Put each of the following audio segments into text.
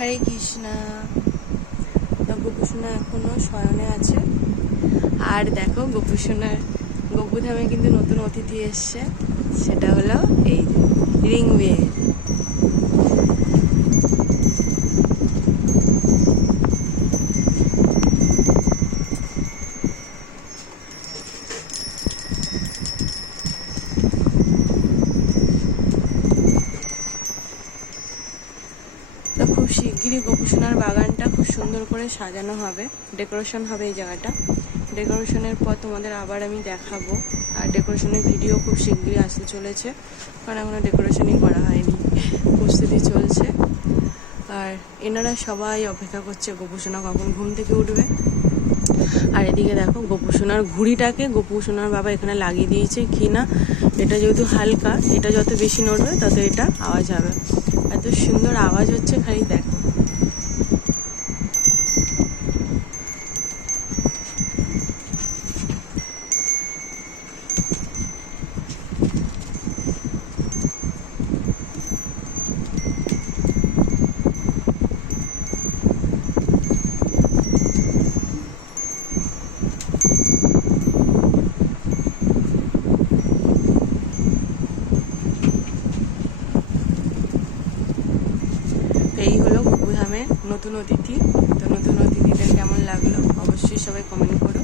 হরে কৃষ্ণা। গোপুসোনা এখনও শয়নে আছে। আর দেখো, গোপুসোনার গোপুধামে কিন্তু নতুন অতিথি এসছে। সেটা হলো এই রিং খুব শিগগিরই গোপুসোনার বাগানটা খুব সুন্দর করে সাজানো হবে। ডেকোরেশন হবে এই জায়গাটা। ডেকোরেশনের পর তোমাদের আবার আমি দেখাবো। আর ডেকোরেশনের ভিডিও খুব শিগগিরই আসতে চলেছে। কারণ এখনও ডেকোরেশনই করা হয়নি। প্রস্তুতি চলছে। আর এনারা সবাই অপেক্ষা করছে গোপুসোনা কখন ঘুম থেকে উঠবে। আর এদিকে দেখো গোপু সোনার ঘুড়িটাকে গোপু সোনার বাবা এখানে লাগিয়ে দিয়েছে কি না এটা যেহেতু হালকা, এটা যত বেশি নড়বে তত এটা আওয়াজ হবে। এত সুন্দর আওয়াজ হচ্ছে, খালি দেখো এই হলো গোপুধামের নতুন অতিথি। তো নতুন অতিথিদের কেমন লাগল? অবশ্যই সবাই কমেন্ট করো।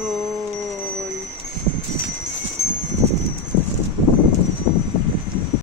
বল